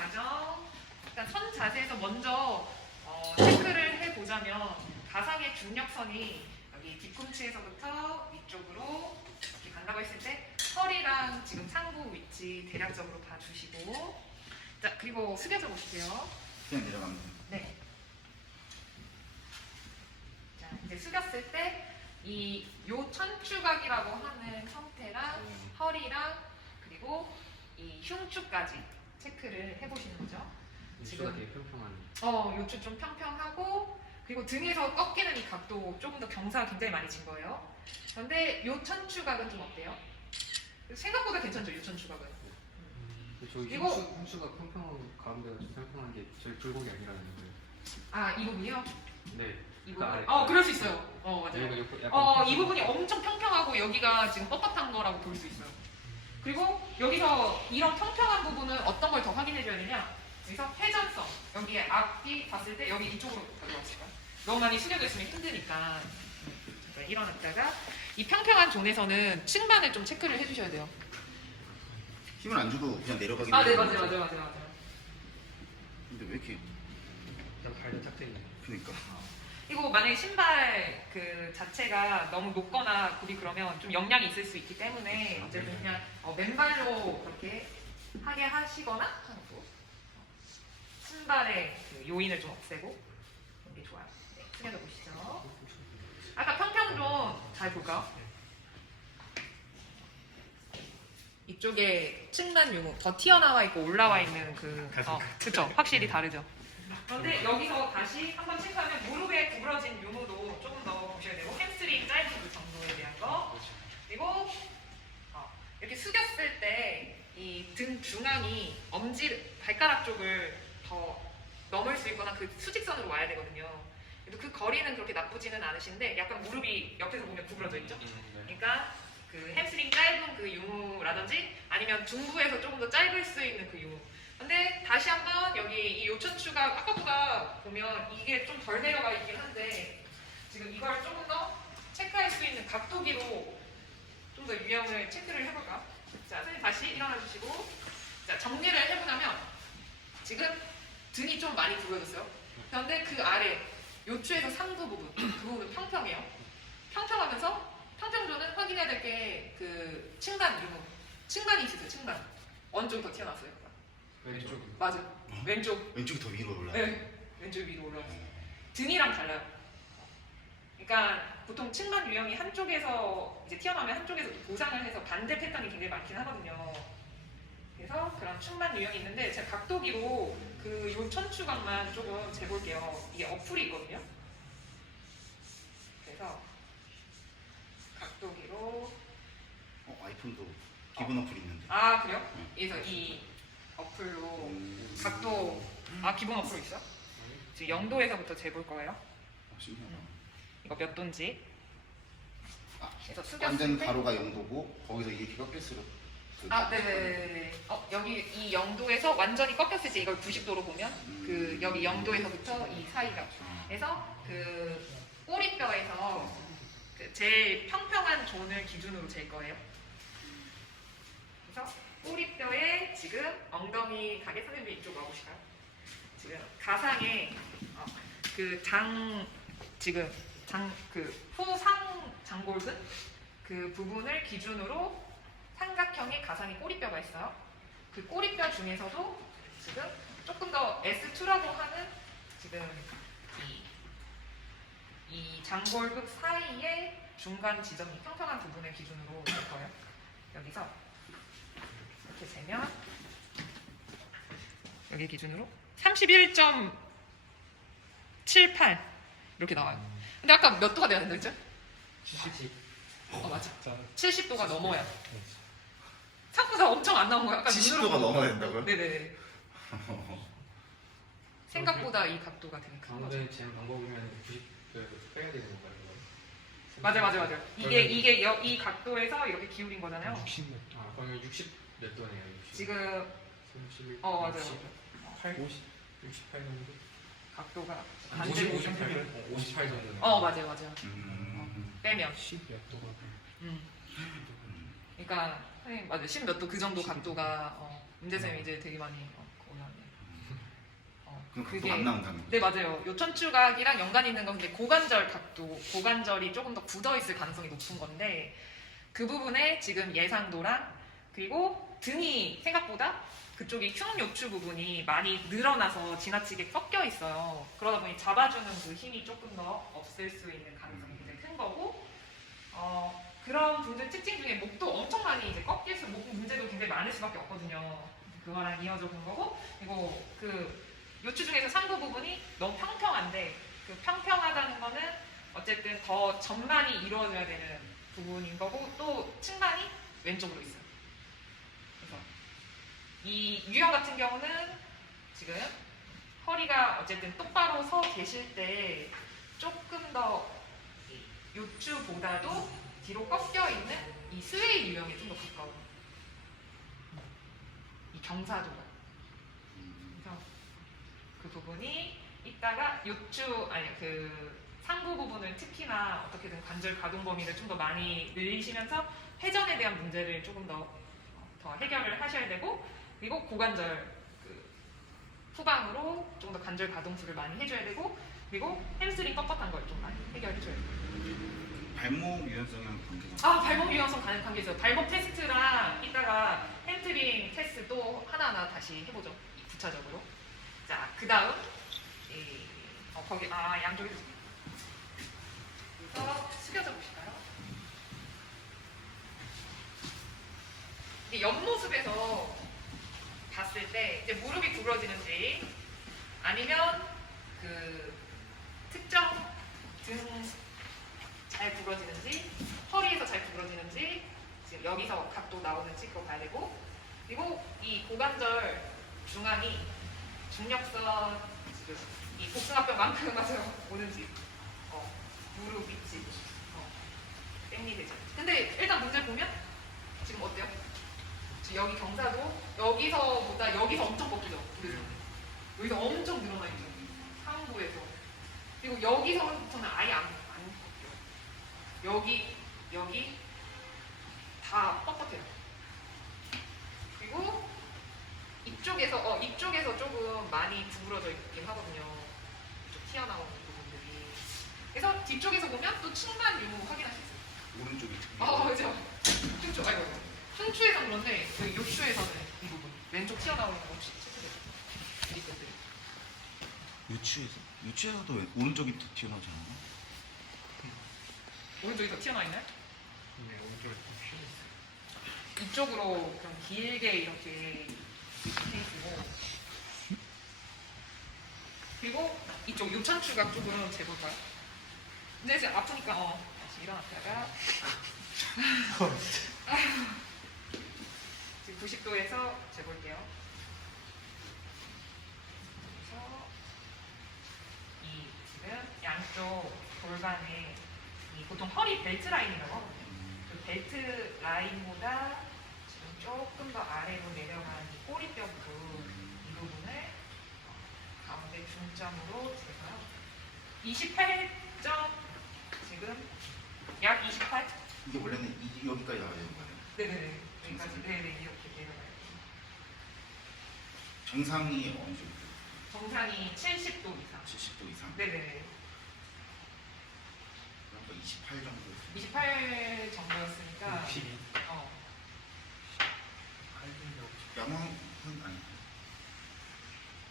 과정. 일단 선 자세에서 먼저 어, 체크를 해보자면 가상의 중력선이 여기 뒤꿈치에서부터 위쪽으로 이렇게 간다고 했을 때 허리랑 지금 상부 위치 대략적으로 봐주시고 자 그리고 숙여져 보실게요. 그냥 내려가면 돼. 네. 자 이제 숙였을 때이 요 천추각이라고 하는 형태랑 허리랑 그리고 이 흉추까지 체크를 해보시는 거죠. 유추가 되게 평평한 어, 요추 좀 평평하고 그리고 등에서 꺾이는 이 각도 조금 더 경사가 굉장히 많이 진 거예요. 그런데 요 천추각은 좀 어때요? 생각보다 괜찮죠, 요 천추각은. 저 이거- 흉추, 흉추가 평평한 가운데가 좀 평평한 게 저희 굴곡이 아니라는 거예요 아, 이 부분이요? 네이그 아래. 부분. 어, 그럴 수 있어요. 어, 맞아요. 여기가 옆- 약간 어, 이 부분이 엄청 평평하고 여기가 지금 뻣뻣한 거라고 볼 수 있어요. 그리고 여기서 이런 평평한 부분은 어떤 걸 더 확인해 줘야 되냐? 여기서 회전성. 여기에 앞뒤 봤을 때 여기 이쪽으로 가져왔을까요? 너무 많이 숙여져 있으면 힘드니까. 잠깐 일어났다가 이 평평한 존에서는 층만을 좀 체크를 해 주셔야 돼요. 힘을 안 주고 그냥 내려가기. 아, 네, 맞아요, 맞아요, 맞아요, 맞아요. 근데 왜 이렇게 그냥 발도 착돼 있네 그러니까 그리고 만약에 신발 그 자체가 너무 높거나 굽이 그러면 좀 영향이 있을 수 있기 때문에 어쨌든 그냥 어, 맨발로 그렇게 하게 하시거나 하고 신발의 그 요인을 좀 없애고 그런 게 좋아요. 네, 숙여져 보시죠. 아까 평평 좀 잘 볼까요? 이쪽에 층간 유무 더 튀어나와 있고 올라와 있는 그 어, 그쵸 확실히 다르죠. 그런데 여기서 다시 한번 체크하면 무릎에 구부러진 유무도 조금 더 보셔야 되고 햄스트링 짧은 그 정도에 대한 거 그리고 어, 이렇게 숙였을 때 이 등 중앙이 엄지 발가락 쪽을 더 넘을 수 있거나 그 수직선으로 와야 되거든요. 그래도 그 거리는 그렇게 나쁘지는 않으신데 약간 무릎이 옆에서 보면 구부러져 있죠. 네. 그러니까 그 햄스트링 짧은 그 유무라든지 아니면 중부에서 조금 더 짧을 수 있는 그 유무. 다시 한번 여기 이 요천추가 아까보다 보면 이게 좀 덜 내려가 있긴 한데 지금 이걸 조금 더 체크할 수 있는 각도기로 좀 더 유형을 체크를 해볼까? 자, 선생님 다시 일어나 주시고 자 정리를 해보자면 지금 등이 좀 많이 구부러졌어요. 그런데 그 아래 요추에서 상부 부분 그 부분은 평평해요. 평평하면서 평평조는 확인해야 될 게 그 층간 유무 층간이 있으세요. 층간 어느 쪽이 더 튀어나왔어요? 왼쪽 맞아. 왼쪽 왼쪽이 더 위로 올라. 네, 왼쪽 위로 올라왔어요. 등이랑 달라요. 그러니까 보통 층간 유형이 한쪽에서 이제 튀어나오면 한쪽에서 보상을 해서 반대 패턴이 굉장히 많긴 하거든요. 그래서 그런 층간 유형이 있는데 제가 각도기로 그 요 천추각만 조금 재볼게요. 이게 어플이 있거든요. 그래서 각도기로 어, 아이폰도 기본 어 플 있는데. 아 그래요? 그래서 이 어플로 음. 각도 아 기본 어플로 있어요? 지금 0도에서부터 재볼 거예요. 어, 신기하다. 이거 몇 도인지. 아, 그래서 숙였을 완전 때. 가로가 0도고 거기서 이렇게 꺾일수록 그 아, 네네네. 어, 여기 이 0도에서 완전히 꺾였을 때 이걸 90도로 보면 그 여기 0도에서부터 이 사이가. 아, 그래서 그 꼬리뼈에서 그 제일 평평한 존을 기준으로 잴 거예요. 그래서 꼬리뼈에 지금 엉덩이 가게 선생님 이쪽 와보실까요? 지금 가상에 어, 그장 지금 장 그 후상 장골근 그 부분을 기준으로 삼각형의 가상의 꼬리뼈가 있어요. 그 꼬리뼈 중에서도 지금 조금 더 S2라고 하는 지금 이, 이 장골극 사이의 중간 지점이 평평한 부분을 기준으로 될 거예요. 여기서 이렇게 재면 여기 기준으로 31.78 이렇게 나와요. 근데 아까 몇 도가 돼야 된다 했죠? 70 어 맞아. 자 70도가 넘어야. 생각보다 엄청 안 나온 거야. 아까 70도가 눈으로 넘어야 된다고요? 네네네. 생각보다 이 각도가 되게 큰 거죠. 가운데 재는 방법이면 90도 빼야 되는 건가요? 맞아 맞아 맞아. 이게 이게 여, 이 각도에서 이렇게 기울인 거잖아요. 60몇 아 그러면 60 몇 도네요 60 지금 31 어 맞아요. 60, 맞아요. 8 50 68 정도? 각도가 50, 반대로 58 어, 58 정도네 어 맞아요 맞아요. 음. 빼면. 10몇 도가 음. 그러니까 선생님 맞아요. 10몇 도 그 정도 각도가 어, 문제 쌤이 이제 되게 많이 어, 올라왔네요. 어, 그럼 그게- 그게 안 나온다는 거. 네 맞아요. 요천 추각이랑 연관이 있는 건 근데 고관절 각도, 고관절이 조금 더 굳어 있을 가능성이 높은 건데 그 부분에 지금 예상도랑 그리고 등이 생각보다 그쪽이 흉 요추 부분이 많이 늘어나서 지나치게 꺾여 있어요. 그러다 보니 잡아주는 그 힘이 조금 더 없을 수 있는 가능성이 굉장히 큰 거고 어, 그런 분들 특징 중에 목도 엄청 많이 이제 수, 목 문제도 굉장히 많을 수밖에 없거든요. 그거랑 이어져 본 거고 그리고 그 요추 중에서 상부 부분이 너무 평평한데 그 평평하다는 거는 어쨌든 더 전반이 이루어져야 되는 부분인 거고 또 측만이 왼쪽으로 있어요. 이 유형 같은 경우는 지금 허리가 어쨌든 똑바로 서 계실 때 조금 더 요추보다도 뒤로 꺾여 있는 이 스웨이 유형이 좀더 가까워요. 이 경사도가. 음. 그래서 그 부분이 있다가 요추 아니 그 상부 부분을 특히나 어떻게든 관절 가동 범위를 좀 더 많이 늘리시면서 회전에 대한 문제를 조금 더, 더 해결을 하셔야 되고 그리고 고관절 그 후방으로 좀 더 관절 가동수를 많이 해줘야 되고 그리고 햄스트링 뻣뻣한 걸 좀 많이 해결해줘야 돼요. 발목 유연성이랑 관계가. 아 발목 유연성 가는 관계 있어요. 발목 테스트랑 이따가 햄트링 테스트 또 하나하나 다시 해보죠. 구차적으로. 자, 그 다음 이 어, 거기 아 양쪽에 그래서 숙여져 보실까요? 이 옆모습에서 봤을 때 이제 무릎이 구부러지는지 아니면 그 특정 등 잘 구부러지는지 허리에서 잘 구부러지는지 지금 여기서 각도 나오는지 그거 봐야 되고 그리고 이 고관절 중앙이 중력선 지금 이 복숭아뼈만큼 맞아요. 오는지 어, 무릎 위치. 어, 땡리 되죠 근데 일단 문제 보면 지금 어때요? 여기 경사도 여기서보다 여기서 엄청 꺾이죠 그래서 여기서 엄청 늘어나 있죠 상부에서 그리고 여기서부터는 아예 안, 안 꺾여요 여기 여기 다 뻣뻣해요. 그리고 이쪽에서 어 이쪽에서 조금 많이 구부러져 있긴 하거든요. 좀 튀어나오는 부분들이. 그래서 뒤쪽에서 보면 또 층간 유무 확인할 수 있어요. 오른쪽이. 아 그죠. 흉추 아이고 흉추에서 그런데 여기 요추에서는 이 부분 왼쪽 튀어나오는 거 혹시? 이 것들. 유추에서 유추에서도 왜- 오른쪽이 더 튀어나오지 않아? 오른쪽이 더 튀어나와 있나요? 네, 오른쪽에 좀. 이쪽으로 그럼 길게 이렇게 페이스고 그리고 이쪽 요천추각 쪽은 재볼까요? 근데 이제 아프니까 어 다시 일어났다가 지금 90도에서 재볼게요. 그래서 이 지금 양쪽 골반에 이 보통 허리 벨트 라인이라고 하거든요. 음. 그 벨트 라인보다 지금 조금 더 아래로 내려간 이 꼬리뼈 부분 이 부분을 가운데 중점으로 제가 28점 지금 약 28? 이게 원래는 이, 여기까지 나와야 되는 거예요. 네네네 여기까지 네네 이렇게 내려가요 정상이 어느 정도? 정상이 70도 이상 70도 이상. 네네네 그러니까 28 정도. 28 정도였으니까 62. 어, 양왕은 아니.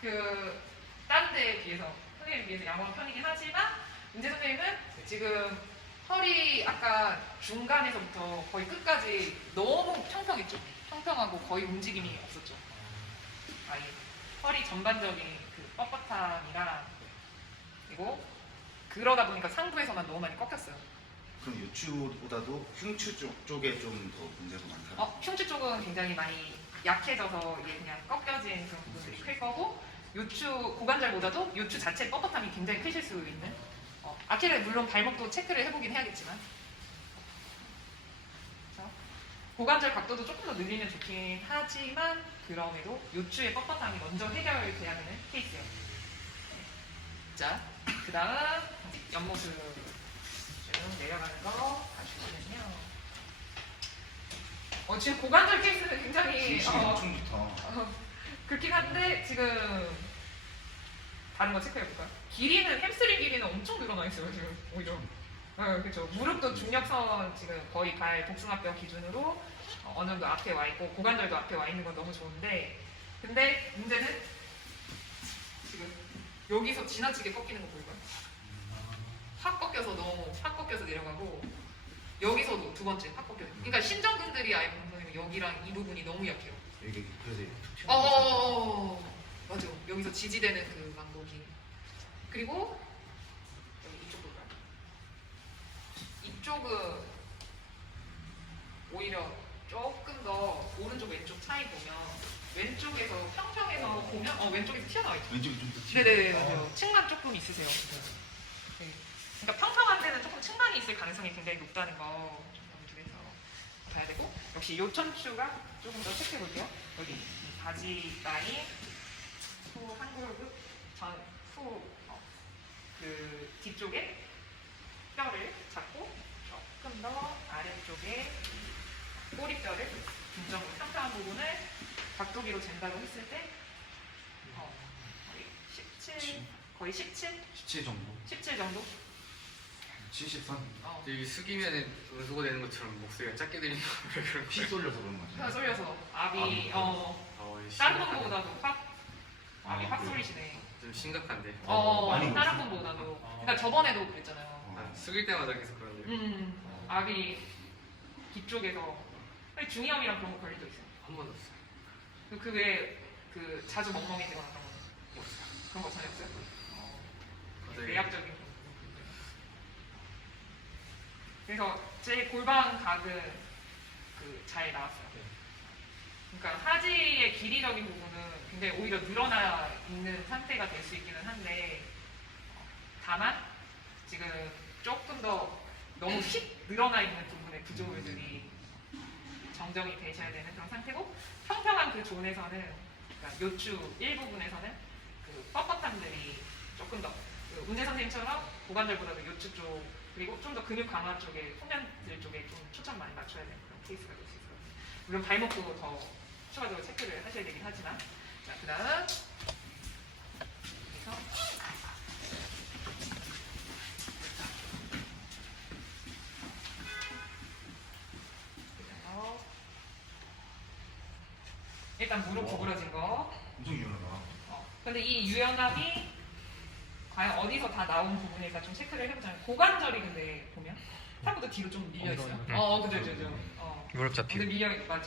그 다른 데에 비해서 선생님에 비해서 양호한 편이긴 하지만 문제 선생님은 지금 허리 아까 중간에서부터 거의 끝까지 너무 평평했죠. 평평하고 거의 움직임이 없었죠. 아예 허리 전반적인 그 뻣뻣함이랑 그리고 그러다 보니까 상부에서만 너무 많이 꺾였어요. 그럼 유추보다도 흉추 쪽 쪽에 좀 더 문제가 많다. 어, 흉추 쪽은 굉장히 많이 약해져서 이게 그냥 꺾여진 그런 부분들이 클 거고 요추 고관절보다도 요추 자체 뻣뻣함이 굉장히 크실 수 있는 어, 아킬레 물론 발목도 체크를 해보긴 해야겠지만 그래서 고관절 각도도 조금 더 늘리면 좋긴 하지만 그럼에도 요추의 뻣뻣함이 먼저 해결돼야 되는 케이스예요. 자, 그 다음 옆모습 쭉 내려가는 거 봐주시면요. 어, 지금 고관절 케이스는 굉장히 어, 엄청 좋다. 어, 그렇긴 한데 지금 다른 거 체크해볼까요? 길이는 햄스트링 길이는 엄청 늘어나 있어요 지금 오히려. 네, 그렇죠. 무릎도 중력선 지금 거의 발 복숭아뼈 기준으로 어, 어느 정도 앞에 와 있고 고관절도 앞에 와 있는 건 너무 좋은데 근데 문제는 지금 여기서 지나치게 꺾이는 거 보이고요. 확 꺾여서 너무 확 꺾여서 내려가고 여기서도 두 번째 확 꺾여서 그러니까 신전근들이 아예 보면 여기랑 이 부분이 너무 약해요. 여기 그래서 이렇게 툭 튀어나와서 어어 어 어 맞아 여기서 지지되는 그 망곡이 그리고 여기 이쪽 볼까요? 이쪽은 오히려 조금 더 오른쪽 왼쪽 차이 보면 왼쪽에서 평평해서 보면 어 왼쪽에서 튀어나와 있죠 왼쪽이 좀더 튀어. 네네네 맞아요 층간 조금 있으세요 네. 그러니까 평평한 데는 조금 층간이 있을 가능성이 굉장히 높다는 거 염두해서 봐야 되고 역시 요천추가 조금 더 체크해 볼게요 여기 이 바지 라인 후한 그룹 전후 그 뒤쪽에 뼈를 잡고 조금 더 아래쪽에 꼬리뼈를 중점으로 평평한 부분을 각도기로 잰다고 했을 때 어, 거의 17 거의 17 17 정도. 17 정도 73. 어. 여기 숙이면 은수가 되는 것처럼 목소리가 작게 들리는 거 그런 피 쏠려서 그런 거혀 같아요. 쏠려서 압이 압이 어 어, 다른. 분보다도 확 압이 아, 확 그래요? 쏠리시네 좀 심각한데. 어 많이 다른. 분보다도. 어. 그러니까 저번에도 그랬잖아요. 어. 아, 숙일 때마다 계속 그러는데 음. 압이 뒤쪽에서. 아니, 중이염이랑 그런 거 걸린 적 있어요? 한 번도 없어요. 그- 그 외에 그 자주 멍멍해지거나 그런 거? 없어요. 그런 거 전혀 없어요? 어. 갑자기 내약적인 그런 거. 그래서 제 골반 각은 그 잘 나왔어요. 그러니까 하지의 길이적인 부분은 굉장히 오히려 늘어나 있는 상태가 될 수 있기는 한데 어, 다만 지금 조금 더 너무 휙 늘어나 있는 부분의 구조물들이 정정이 되셔야 되는 그런 상태고 평평한 그 존에서는 그러니까 요추 일부분에서는 그 뻣뻣함들이 조금 더 그 운대 선생님처럼 고관절보다도 요추 쪽 그리고 좀 더 근육 강화 쪽에 후면들 쪽에 좀 초점 많이 맞춰야 되는 그런 케이스가 될 수 있어요. 물론 발목도 더 추가적으로 체크를 하셔야 되긴 하지만 자 그다음 그래서 일단 무릎 구부러진 거 엄청 유연하다. 어, 근데 이 유연함이 과연 어디서 다 나온 부분일까 좀 체크를 해보자면 고관절이 근데 보면 생각보다 뒤로 좀 밀려 있어요. 엉덩이. 어, 그죠, 그죠, 그죠. 어. 무릎 근데 밀려 맞아요.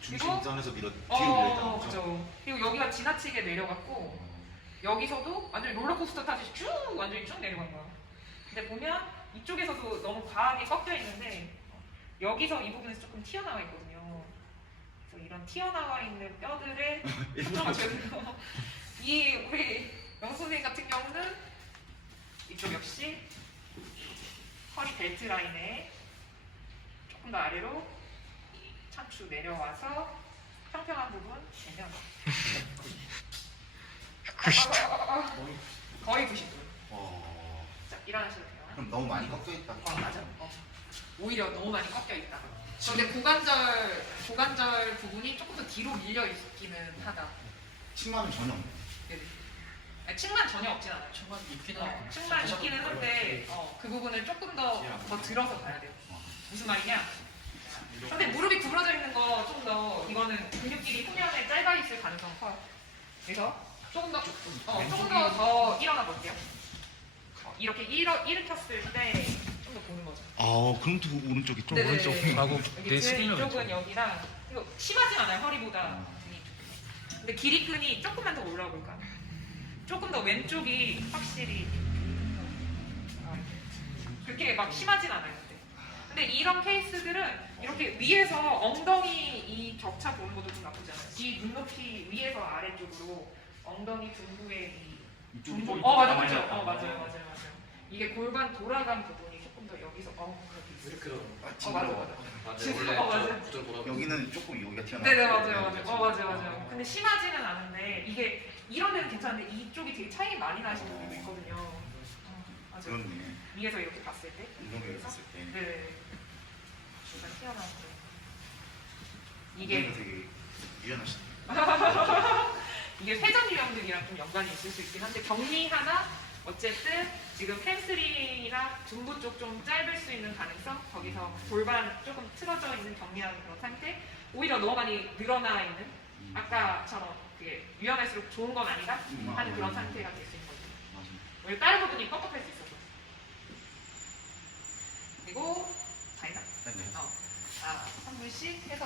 그리고 중심선에서 밀어 뒤로 어, 밀려 있다. 그죠. 그리고 여기가 지나치게 내려갔고 여기서도 완전히 롤러코스터 타듯이 쭉 완전히 쭉 내려간 거야. 근데 보면 이쪽에서도 너무 과하게 꺾여 있는데 여기서 이 부분에서 조금 튀어나와 있거든요. 그래서 이런 튀어나와 있는 뼈들을 초점을 맞춰서 이 우리 영수 선생님 같은 경우는 이쪽 역시 허리 벨트 라인에 조금 더 아래로 이 참추 내려와서 평평한 부분 되면 거의 90도. 어. 자 일어나셔도 돼요. 그럼 너무 많이 꺾여 있다. 꽉 맞아. 어. 오히려 너무 많이 꺾여 있다. 근데 고관절 고관절 부분이 조금 더 뒤로 밀려 있기는 하다. 침만은 전혀 없네. 네네. 아니, 층만 전혀 없진 않아요. 정말 있긴 어, 층만 있기는 한데 어, 그 부분을 조금 더, 더 들어서 봐야 돼요. 무슨 말이냐? 근데 무릎이 구부러져 있는 거좀더 이거는 근육끼리 후면에 짧아 있을 가능성이 커요. 그래서 조금 더 어, 조금 더 더 일어나 볼게요. 어, 이렇게 일어 일으켰을 때 좀 더 보는 거죠. 아, 그럼 또 오른쪽이 좀 네네. 오른쪽. 하고 여기 내제 스피너 이쪽은 여기랑 이거 심하진 않아요 허리보다 등이. 근데 길이끈이 조금만 더 올라와 볼까? 조금 더 왼쪽이 확실히 아, 그렇게 막 심하진 않아요. 근데. 이런 케이스들은 이렇게 위에서 엉덩이 이 격차 보는 것도 좀 나쁘지 않아요. 이 눈높이 위에서 아래쪽으로 엉덩이 등부의 이 이쪽이 좀 어 맞아 맞아 나왔다. 어 맞아요 맞아요 맞아요. 이게 골반 돌아간 부분이 조금 더 여기서 어 그렇게 있어요. 아, 어 맞아. 맞아. 맞아요 진짜, 원래 어, 맞아요. 저 구조 돌아 여기는 조금 여기가 튀어나와. 네네 맞아요 맞아요 어 맞아요 맞아요 근데 심하지는 않은데 이게 이런 데는 괜찮은데 이쪽이 되게 차이 많이 나시는 분들도 있거든요 어, 맞아요 그렇네. 위에서 이렇게 봤을 때 운동을 했을 때. 네 네 약간 튀어나왔어요 이게 되게 유연하시다. 이게 회전 유형들이랑 좀 연관이 있을 수 있긴 한데 정리하나 어쨌든 지금 햄스트링이나 둔부 쪽 좀 짧을 수 있는 가능성 거기서 골반 조금 틀어져 있는 정리하는 그런 상태 오히려 너무 많이 늘어나 있는 음. 아까처럼 그게 유연할수록 좋은 건 아니다 음. 하는 그런 상태가 될 수 있는 거죠. 맞아. 오히려 다른 부분이 뻣뻣할 수 있어서. 그리고 자, 한 분씩 해서